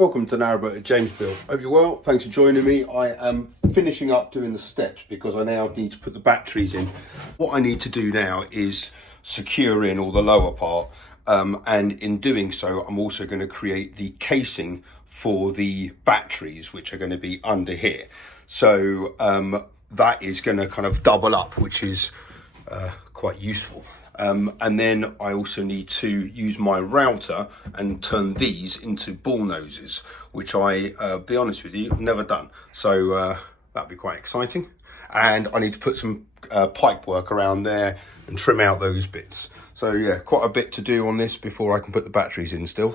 Welcome to Narrowboat at Jamesville. Hope you're well. Thanks for joining me. I am finishing up doing the steps because I now need to put the batteries in. What I need to do now is secure in all the lower part, and in doing so I'm also going to create the casing for the batteries, which are going to be under here. So that is going to kind of double up, which is quite useful. And then I also need to use my router and turn these into ball noses, which be honest with you, I've never done. So that'll be quite exciting. And I need to put some pipe work around there and trim out those bits. So yeah, quite a bit to do on this before I can put the batteries in still.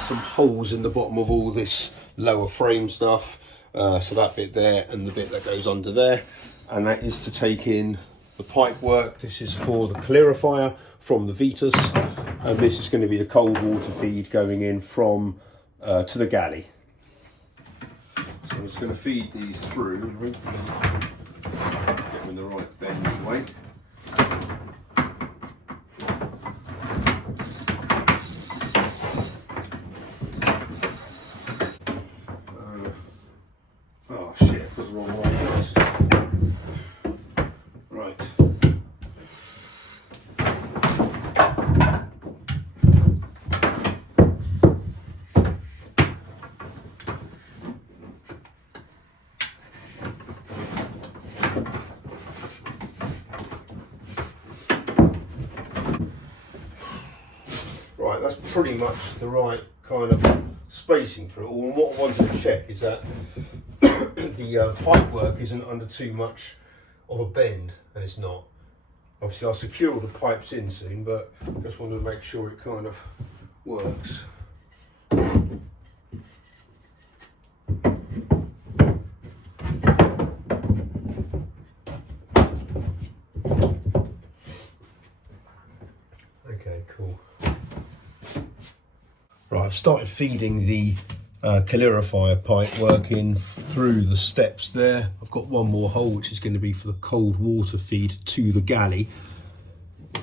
Some holes in the bottom of all this lower frame stuff, so that bit there and the bit that goes under there, and that is to take in the pipe work. This is for the clarifier from the Vitas, and this is going to be the cold water feed going in from to the galley. So I'm just going to feed these through and hopefully get them in the right bendy way. Oh shit, I've got the wrong one first. Right. Right, that's pretty much the right kind of spacing for it all. And what I wanted to check is that the pipe work isn't under too much of a bend, and it's not. Obviously I'll secure all the pipes in soon, but just wanted to make sure it kind of works. Okay, cool. Right, I've started feeding the calorifier pipe working through the steps there. I've got one more hole which is going to be for the cold water feed to the galley,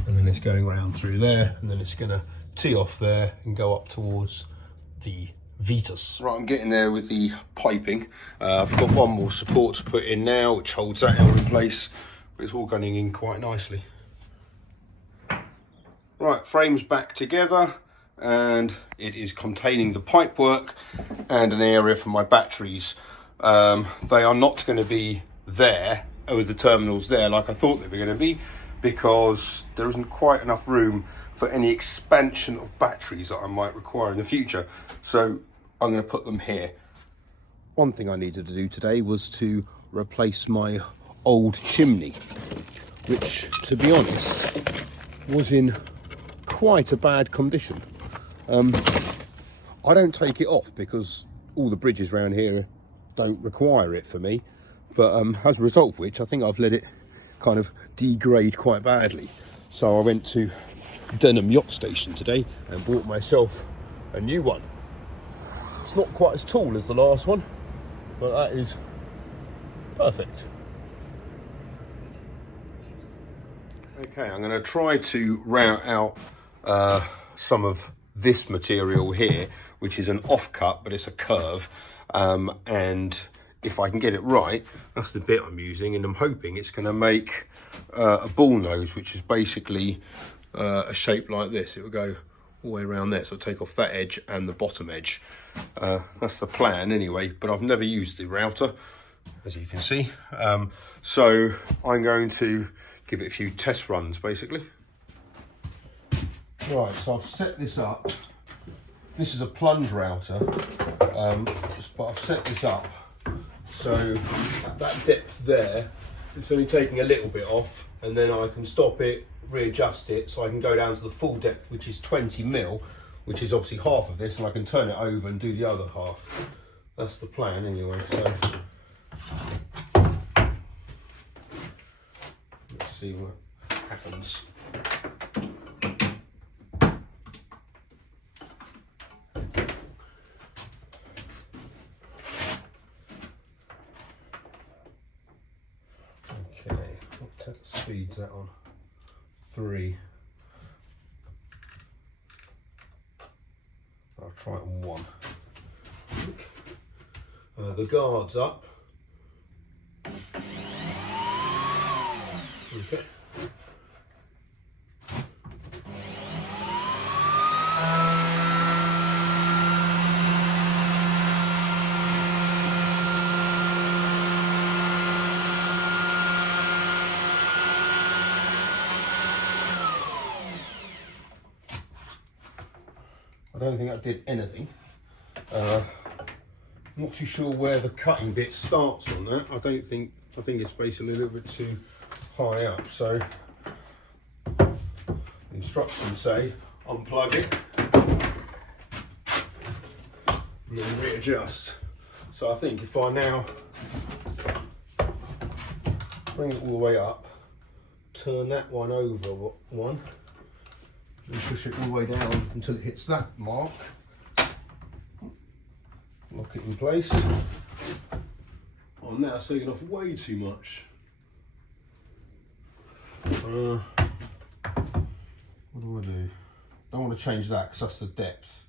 and then it's going around through there, and then it's going to tee off there and go up towards the Vitas. Right, I'm getting there with the piping. I've got one more support to put in now which holds that in place, but it's all going in quite nicely. Right, frames back together, and it is containing the pipe work and an area for my batteries. They are not going to be there with the terminals there like I thought they were going to be, because there isn't quite enough room for any expansion of batteries that I might require in the future. So I'm going to put them here. One thing I needed to do today was to replace my old chimney, which, to be honest, was in quite a bad condition. I don't take it off because all the bridges around here don't require it for me, but as a result of which I think I've let it kind of degrade quite badly. So I went to Denham Yacht Station today and bought myself a new one. It's not quite as tall as the last one, but that is perfect. Okay, I'm going to try to route out some of this material here, which is an offcut, but it's a curve, and if I can get it right, that's the bit I'm using, and I'm hoping it's going to make a ball nose, which is basically a shape like this. It will go all the way around there, so I'll take off that edge and the bottom edge. That's the plan anyway, but I've never used the router, as you can see, so I'm going to give it a few test runs basically. Right, so I've set this up. This is a plunge router, but I've set this up so at that depth there, it's only taking a little bit off, and then I can stop it, readjust it, so I can go down to the full depth, which is 20 mil, which is obviously half of this, and I can turn it over and do the other half. That's the plan anyway. So let's see what happens. Okay. speed's that on? 3. I'll try it on 1. The guard's up. Okay. I don't think that did anything. I'm not too sure where the cutting bit starts on that. I think it's basically a little bit too high up. So the instructions say unplug it and then readjust. So I think if I now bring it all the way up, turn that one over one, and push it all the way down until it hits that mark. Lock it in place. I'm now taking off way too much. What do I do? Don't want to change that because that's the depth.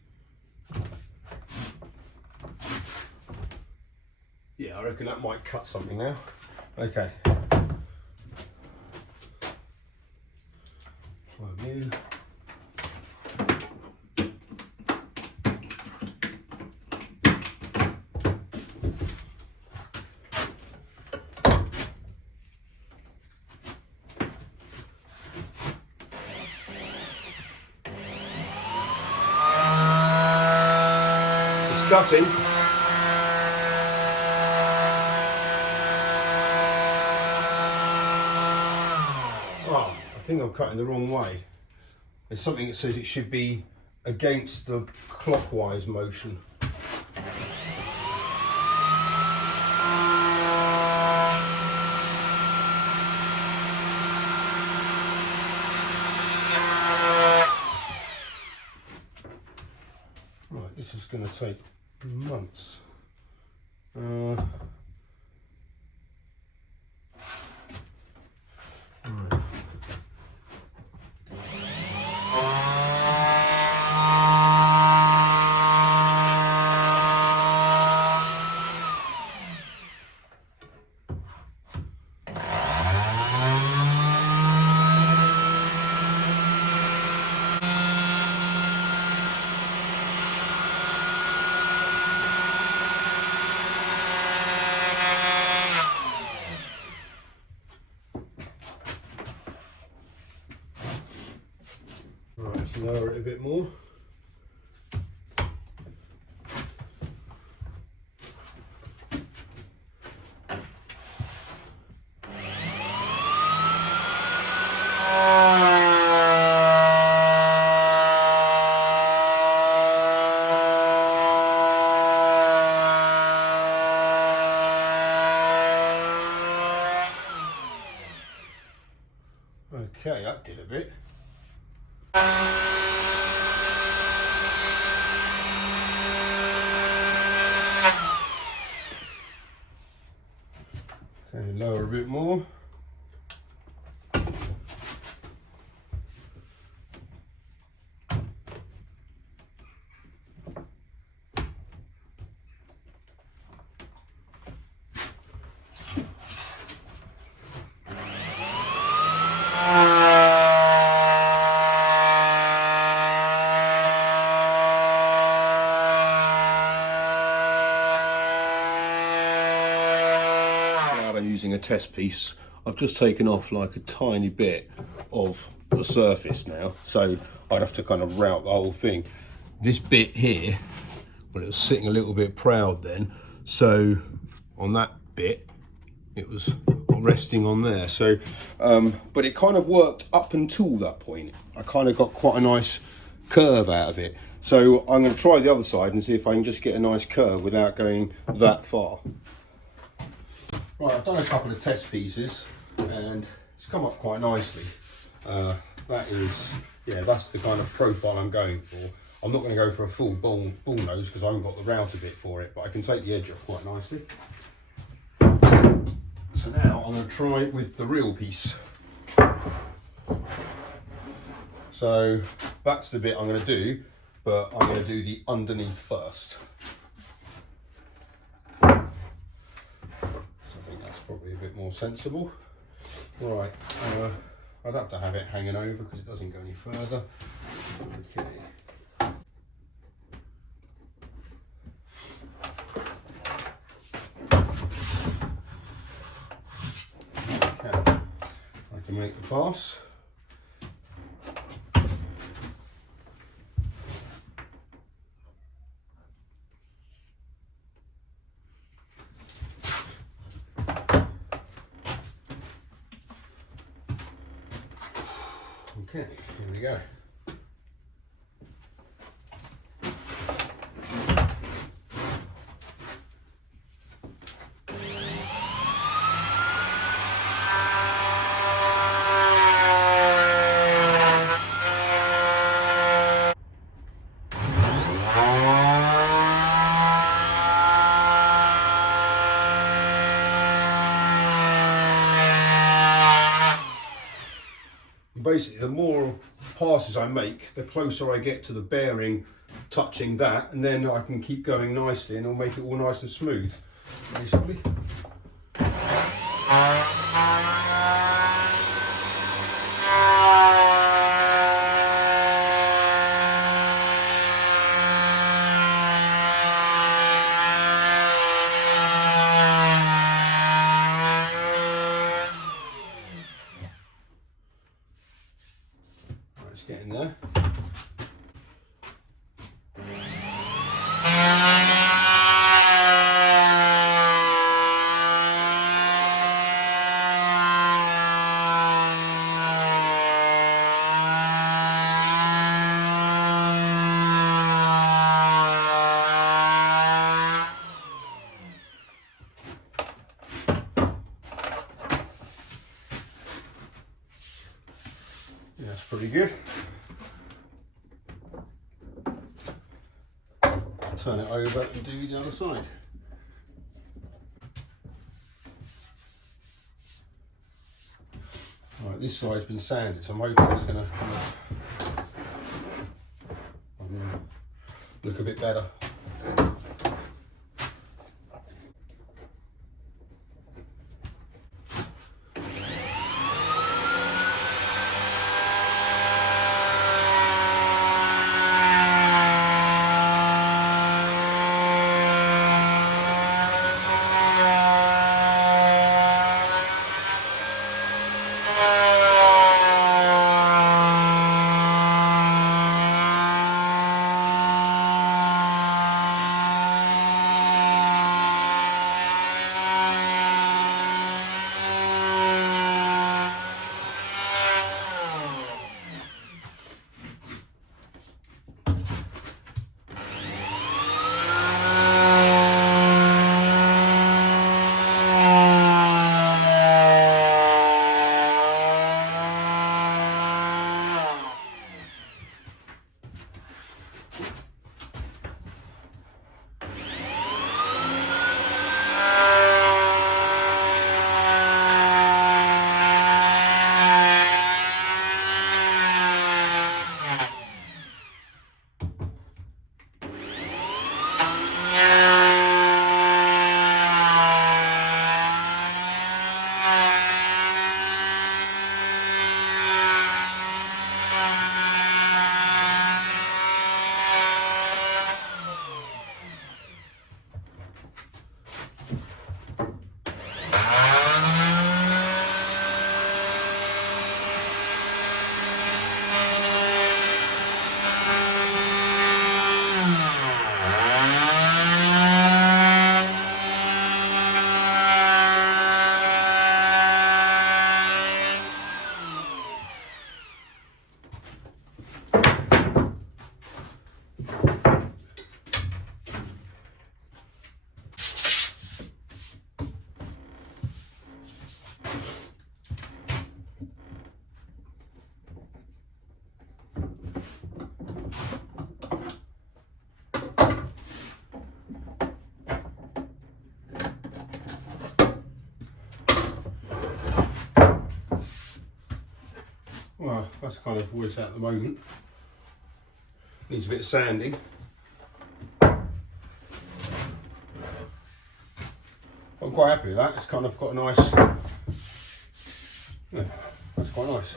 Yeah, I reckon that might cut something now. Okay. Plug in. Gutting. Oh, I think I'm cutting the wrong way. There's something that says it should be against the clockwise motion. Right, this is going to take months. Right. Let's lower it a bit more. Okay, that did a bit. Okay, lower a bit more. Using a test piece, I've just taken off like a tiny bit of the surface now, so I'd have to kind of route the whole thing. This bit here, well, it was sitting a little bit proud then, so on that bit it was resting on there, so but it kind of worked up until that point. I kind of got quite a nice curve out of it, so I'm going to try the other side and see if I can just get a nice curve without going that far. Right, I've done a couple of test pieces and it's come up quite nicely. That is, yeah, that's the kind of profile I'm going for. I'm not going to go for a full bull nose because I haven't got the router bit for it, but I can take the edge off quite nicely. So now I'm going to try it with the real piece. So that's the bit I'm going to do, but I'm going to do the underneath first. So I think that's probably a bit more sensible. Right, I'd have to have it hanging over because it doesn't go any further. Okay. I can make the pass. Okay, here we go. Basically, the more passes I make, the closer I get to the bearing touching that, and then I can keep going nicely and it'll make it all nice and smooth, basically. It's getting there. Yeah, that's pretty good. Turn it over and do the other side. Right, this side's been sanded, so I'm hoping it's going to look a bit better. that's kind of where it's at the moment. Needs a bit of sanding. I'm quite happy with that. It's kind of got a nice, yeah, that's quite nice.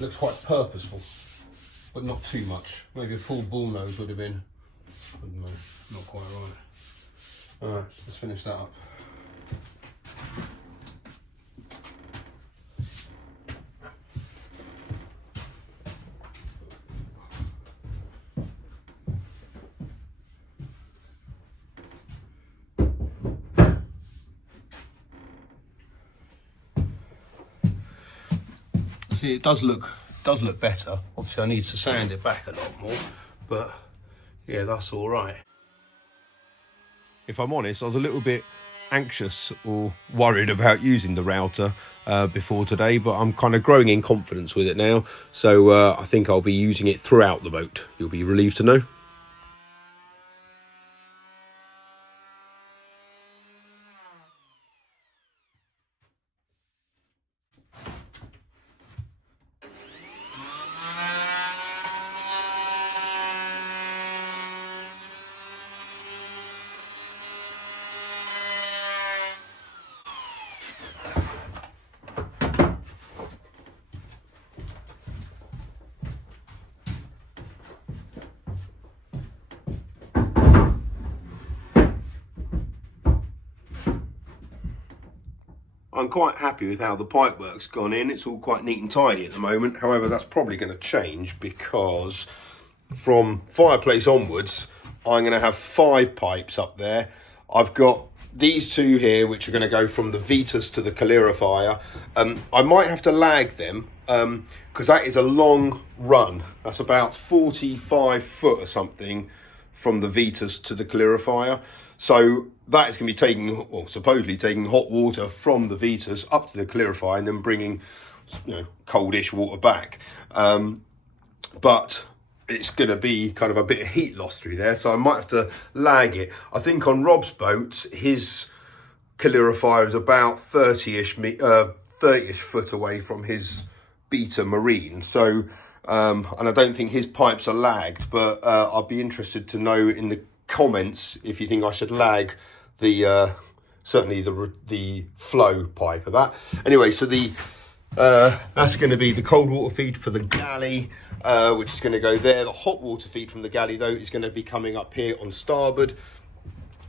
Looks quite purposeful, but not too much. Maybe a full bull nose would have been, I don't know, not quite right. Alright, let's finish that up. See, it does look better. Obviously I need to sand it back a lot more, but yeah, that's all right. If I'm honest, I was a little bit anxious or worried about using the router before today, but I'm kind of growing in confidence with it now. So I think I'll be using it throughout the boat. You'll be relieved to know. I'm quite happy with how the pipe work's gone in. It's all quite neat and tidy at the moment. However, that's probably going to change because from fireplace onwards, I'm going to have 5 pipes up there. I've got these 2 here, which are going to go from the Vitas to the calorifier. I might have to lag them because that is a long run. That's about 45 foot or something from the Vitas to the calorifier. So that is going to be taking, or supposedly taking, hot water from the Vitas up to the calorifier and then bringing, you know, coldish water back. But it's going to be kind of a bit of heat loss through there, so I might have to lag it. I think on Rob's boat, his calorifier is about 30-ish foot away from his Beta Marine. So, and I don't think his pipes are lagged, but I'd be interested to know in the comments if you think I should lag the certainly the flow pipe of that. Anyway, so the that's going to be the cold water feed for the galley, which is going to go there. The hot water feed from the galley, though, is going to be coming up here on starboard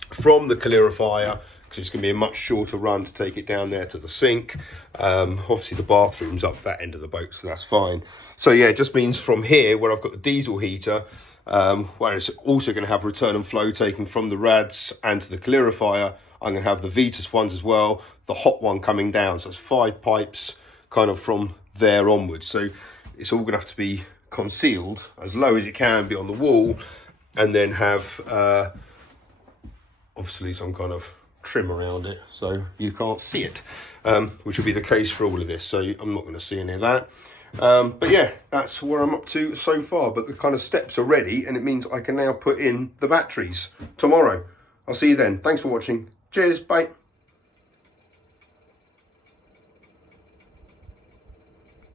from the calorifier, because it's going to be a much shorter run to take it down there to the sink. Obviously, the bathroom's up that end of the boat, so that's fine. So yeah, it just means from here, where I've got the diesel heater, where it's also going to have return and flow taken from the rads and to the calorifier, I'm going to have the Vitas ones as well, the hot one coming down. So it's 5 pipes kind of from there onwards. So it's all going to have to be concealed as low as it can be on the wall, and then have obviously some kind of trim around it so you can't see it, which will be the case for all of this. So I'm not going to see any of that. But yeah, that's where I'm up to so far. But the kind of steps are ready, and it means I can now put in the batteries tomorrow. I'll see you then. Thanks for watching. Cheers. Bye.